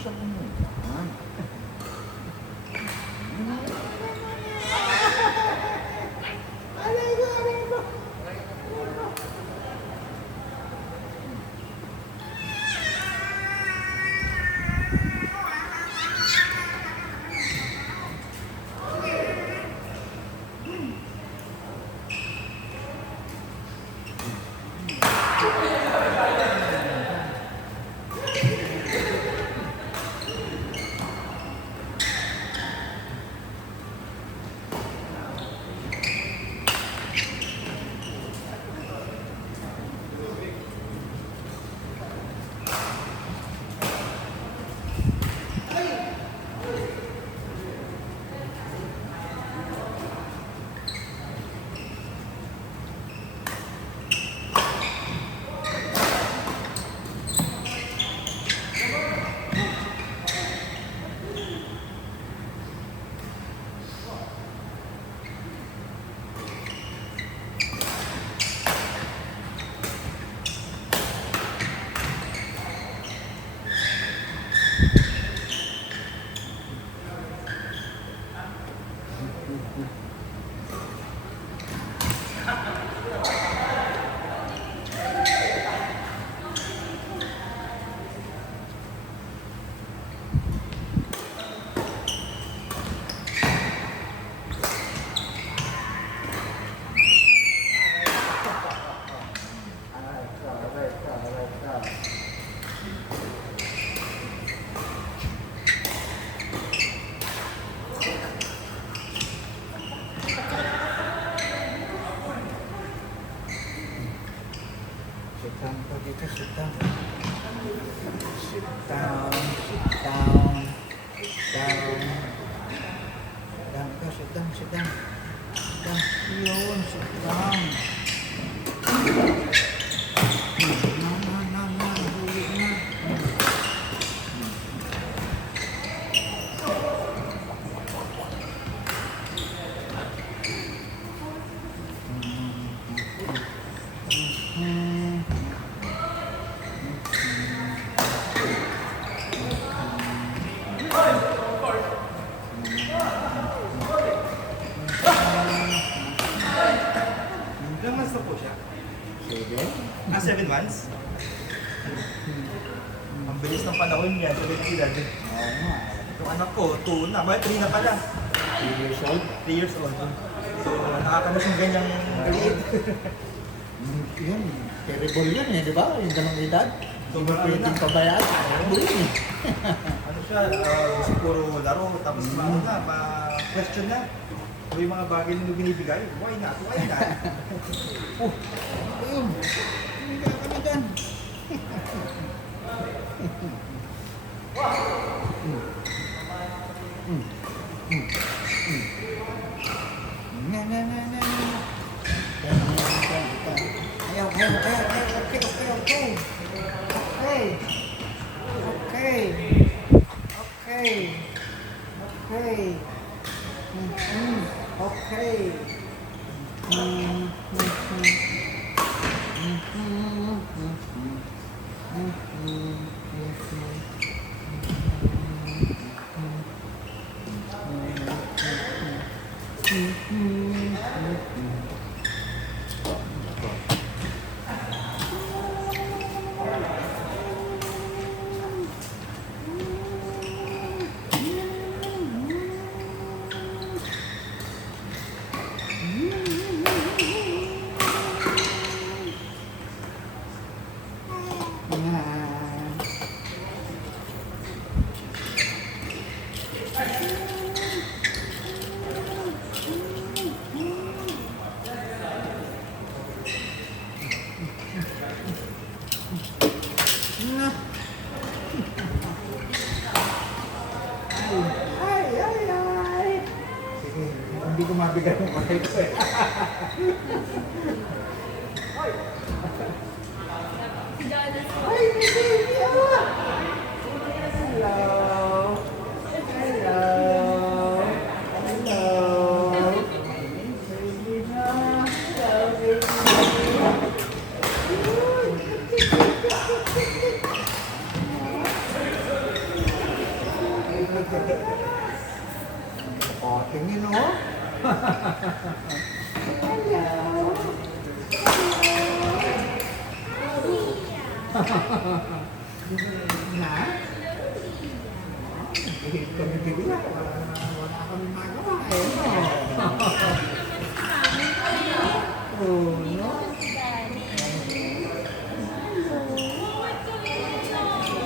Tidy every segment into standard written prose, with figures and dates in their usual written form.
sa unuhan. Aray ko. Sit down po dito, sit down. Sit down, sit down, sit down. Down ka, sit down, sit down. Sit down. Yun, sit down. Na, huli na. Ilang months na po siya? 7 months? Ang bilis ng panahon niya, 7 edad. Oo nga. Itong anak ko, 2 na, 3 na pala. 3 years old. 3 years old. So, nakakanas yung ganyang liit. Yun, terrible yun eh, di ba? Yung ganong edad. Hindi mo Sobrang pwedeng na. pabayaan. Ano yun eh. Ano siya, siguro laro, tapos ma-question na. So, yung mga bagay na binibigay, why not? Oh, ayun. Hindi ka kami dyan. Na. Ayaw. Okay. Sige, hindi ko mabigat yung kamay ko eh. Ay, baby! Hello! Baby na! Hello, baby! Na? Hindi kami bibigyan. Wala kami magawa eh. Oh, no?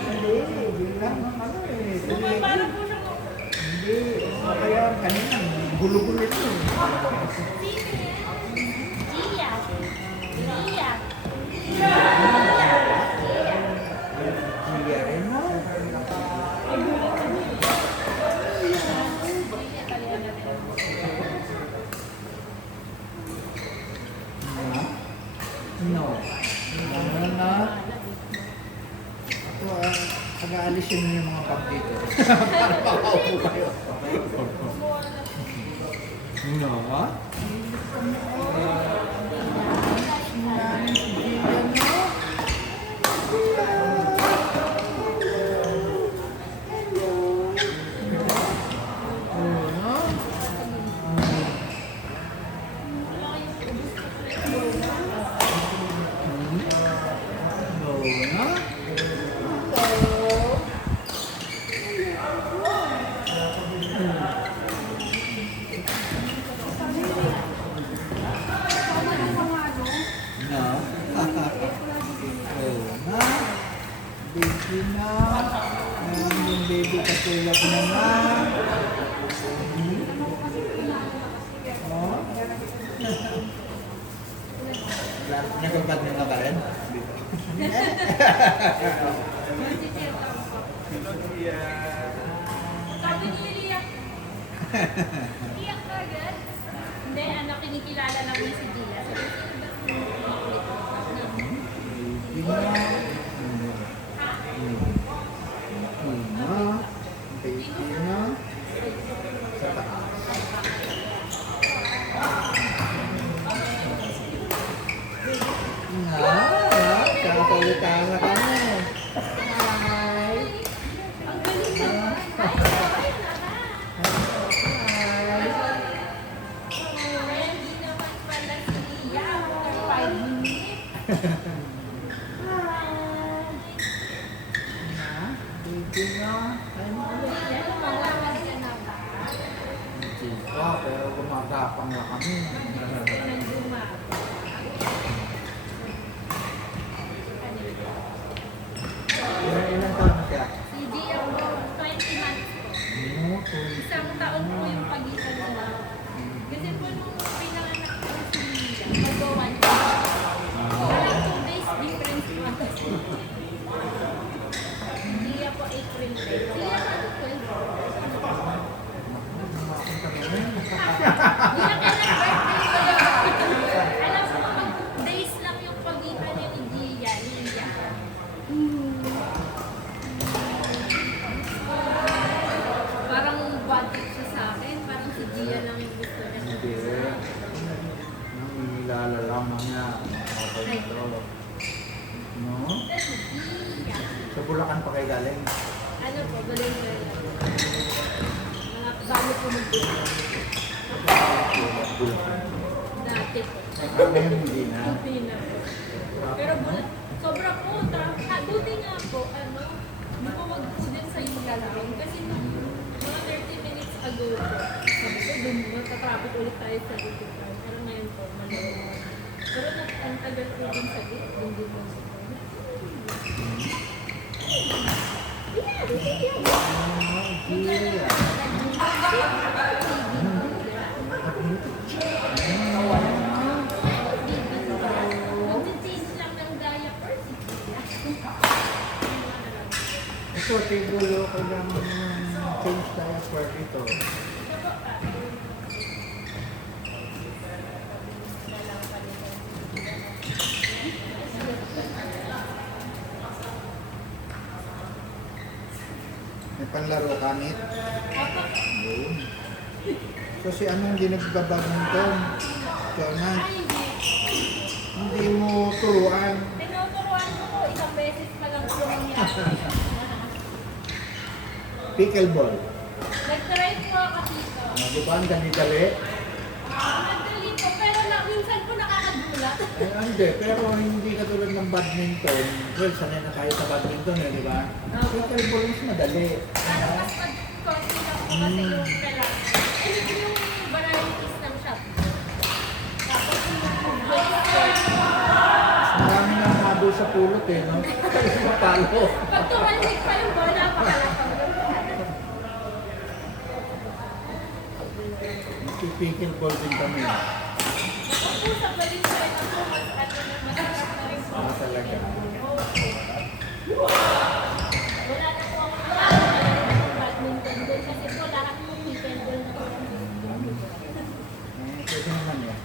Hindi lang ano eh. Hindi. Kaya kanina, gulo-gulo ito. Iya rin mo. No. Ano na? Ito pag-aalisin mo yung mga pag dito. Para makaupo kayo. No, ha? Baby na. Yung baby katulad na na. Oh. Nagpapad mo na ba rin? Sabi ni Riyak. Riyak ka agad? Hindi, kinikilala lang niya si Gia. Sabi sino ba makulit mo? Baby na. Baby na. Sa taas. Kasalita na kami. Hi. Ang galing naman. Ay, ayun na ka. Ready naman pala si Gia. After 5 minutes. Baby na. Ano ulit? Yan, mawawag ka na ba? Chika, pero gumagapang na kami. Yan ang gumagawa. Ilan taon na siya? Si Gia po, 20 months po. No, Isang taon po yung pagitan nila. Kasi po nung pinanganak ko si Gia, mag-1 parang 2 days difference po ang kasi. Gia po April 10. Gia ano 12? Hindi na kailan birthday ko yun. Alam mo, mag-days lang yung pagitan niya ni Gia, ni Gia. Parang bad trip siya sa akin. Parang si Gia lang yung gusto niya. Hindi. Nangilala lamang niya. Okay na ito. No? Gia. Sa Bulacan pa kayo galing? Ano po, Valenzuela. Mga gamit ko mag-dito. Bulacan. Dati po. Ngayon hindi na. Hindi na po. Pero sobra po. Buti nga po, hindi po mag-accident sa yung lalawin. Kasi nung mga 30 minutes ago po, sabi ko, dun matatrapit ulit tayo sa dito. Pero ngayon po, maluwa. Pero ang tagal po din sa dito, hindi po sa Mag-change lang ng diaper si Gia. Ito, siguro ko lang change diaper ito. May panlaro kanit. Boom. So si ano hindi nagbabadminton? Jonas, Ay, hindi. hindi mo turuan. Tinuturuan ko po, isang beses pa lang po nangyari. Pickleball. Nag-try po ako dito. Di ba ang dali-dali? Madali po, pero minsan po nakakagulat. Eh, hindi. Pero hindi katulad ng badminton. Well, sanay na tayo sa badminton eh, di ba? Pickleball mas madali. Parang mas mag-konti lang po kasi yung kailangan. I mean, yung varieties ng shop. Tapos yung baseball. Mas marami na habol sa pulot eh, no? Kaya sa palo. Pag tumalik pa yung bola, napakalapang yung Pickleball din kami. Nakapusap na rin siya ng mas ano na masarap na rin po. Talaga. Wala na po ako ng badminton doon kasi po lahat po pickleball na po. Pwede naman yan.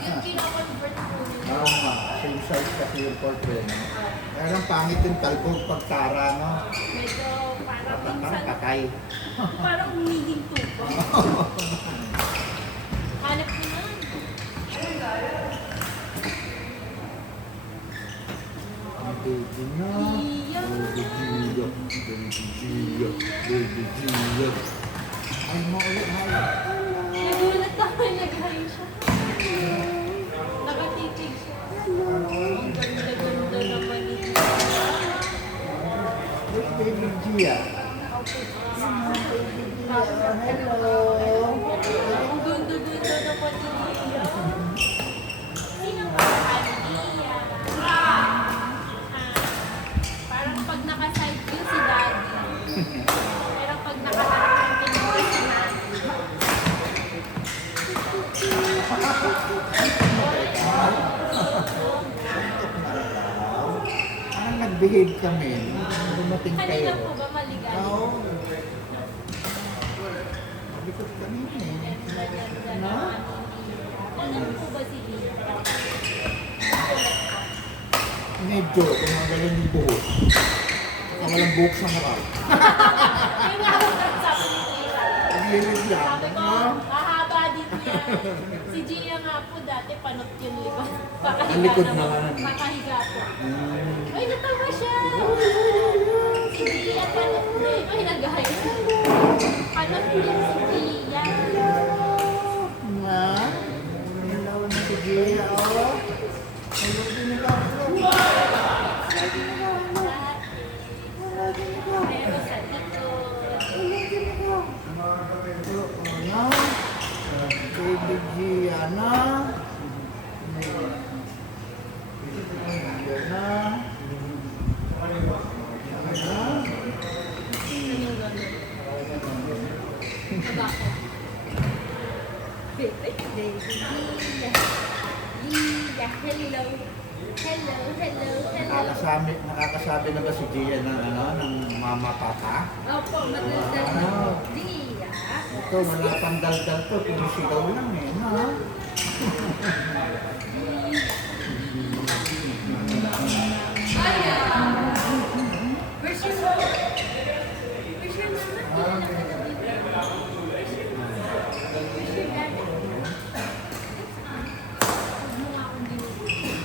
Yung kino-convert po nila. Same size kasi yung court eh, no? Kaya lang pangit yung talbog pagkara, no? Medyo parang Parang minsan, patay. parang humihinto po. Hanap ko na. Baby na. Iya. Baby Gia. Baby Gia. Baby Gia. Ay mo ulit, ay. Nagulat ako, nag-hi siya. Nakatitig siya. Ang ganda-ganda naman ito. Baby Gia. Hello. Ang dundo-dundo na po si Lia. Sino ba ang Lia? Parang pag naka-side view si Daddy. Pero pag nakaharap ng pinito si Nanny. Parang nag-behave kami. Dumating kayo. Kanina po ba maligaw? Oo. Malikot kami eh. Ganda No? naman ni Lia. Ano po ba si Lia? Medyo, gumagalan yung buhok. Saka walang buhok sa mukha. Yung nakakasap ni Lia. Nagilid lang. Sabi ko, No? mahaba din yan. Si Gia nga po dati, panot yung likod. Ang likod naman. Pakahiga po. Mm. Ay, natawa siya! Si Gia, panot din. Ay, nagaya. Panot din si Gia. Na? Hello na si Gia, oh. Hello din ikaw. Pero sa likod. Na? Baby Gia na? Gia na? Na? Tabako. Baby Gia. Gia, hello. Hello, hello, hello. Nakakasabi na ba si Gia ng ano, ng mama papa? Opo, madaldal na po. Gia. Ito, wala pang daldal to, pumisigaw lang eh, no? Where's your mom? Where's your mama? Where's your dad? Huwag mo nga akong dinutin.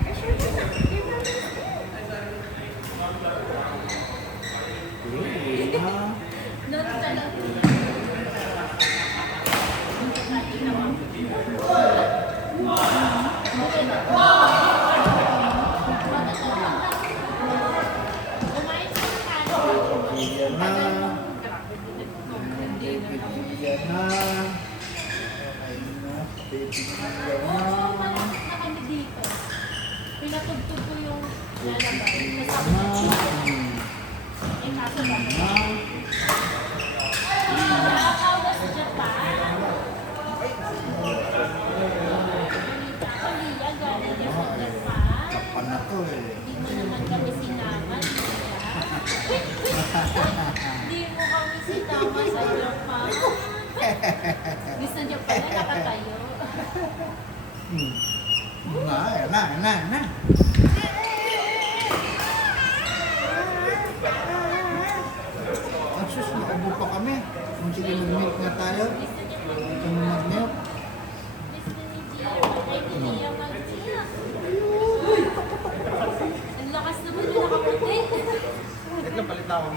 Where's your mama? Your mama? Na? Doon talaga. Kumain sa kanin. Gia na? Grabe, hindi Baby na. Gia na? Ayun na, Baby Gia Oo, na? malapit na kami dito. Pinatugtog ko yung lalabay. Na? Kasama ko siya. Eh, kaso ba? Na? Nakakawa sa Japan. Balita ko, Lia, galing niya sa Japan. Kapan na to eh. Hindi mo naman kami sinaman, Lia. Hindi mo kami sinama sa Japan. Gusto niya pala nakatayo. Na. Ang sus, nakabo pa kami. Kung sige mag-milk na tayo. Gusto niya pala. Ito na mag-milk. Gusto ni Gia. Ay, ni Lia mag-Gia. Ang lakas naman yung nakaputi. Ito, palit na ako.